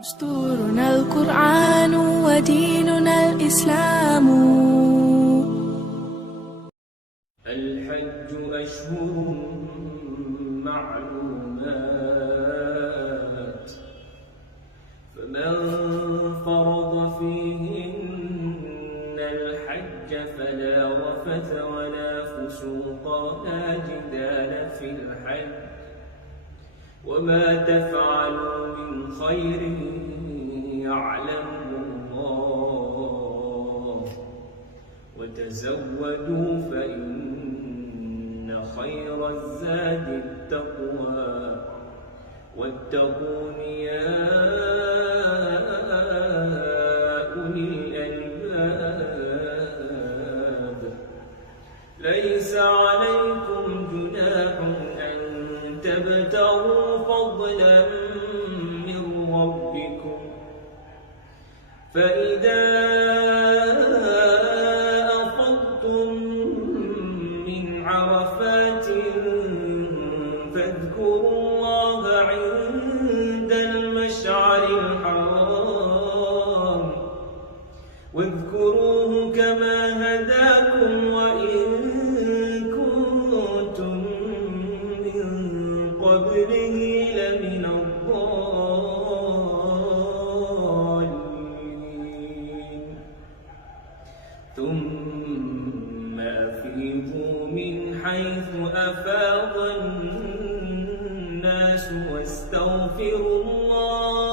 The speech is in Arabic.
دستورنا القرآن وديننا الإسلام. الحج أشهر معلومات، فمن فرض فيهن الحج فلا رفث ولا فسوق ولا جدال في الحج، وما تفعلوا من خير يعلمه الله، وتزودوا فإن خير الزاد التقوى، واتقون يا أولي الألباب. ليس عليكم جناح أن تبتغوا فضلا من ربكم، فإذا أفضتم من عرفات فاذكروا الله عند المشعر الحرام، واذكروه كما هداكم وإن كنتم من قبله لمن الضالين. ثم أفيضوا من حيث أفاض الناس واستغفروا الله،